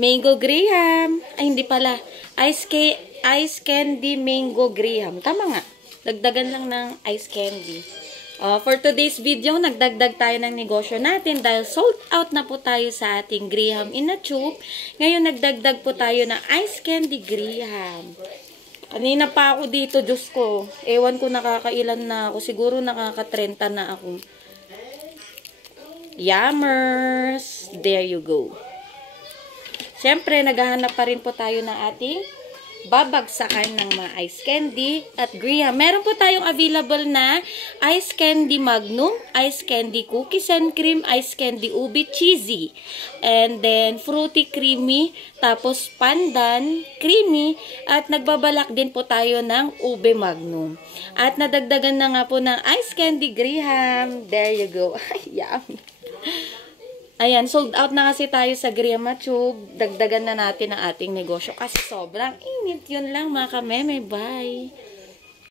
Mango Graham. Ay, hindi pala. Ice candy mango Graham. Tama nga. Dagdagan lang ng ice candy. For today's video, nagdagdag tayo ng negosyo natin dahil sold out na po tayo sa ating Graham in a tube. Ngayon, nagdagdag po tayo ng ice candy Graham. Kanina pa ako dito, Diyos ko. Ewan ko nakakailan na ako. Siguro nakaka-30 na ako. Yummers! There you go. Siyempre, naghahanap pa rin po tayo ng ating babagsakan ng mga ice candy at Graham. Meron po tayong available na ice candy magnum, ice candy cookies and cream, ice candy ubi cheesy, and then fruity creamy, tapos pandan creamy, at nagbabalak din po tayo ng ube magnum. At nadagdagan na nga po ng ice candy Graham. There you go. Ay, yummy. Ayan, sold out na kasi tayo sa Graham Tube. Dagdagan na natin ang ating negosyo kasi sobrang init. Yun lang mga kameme. Bye!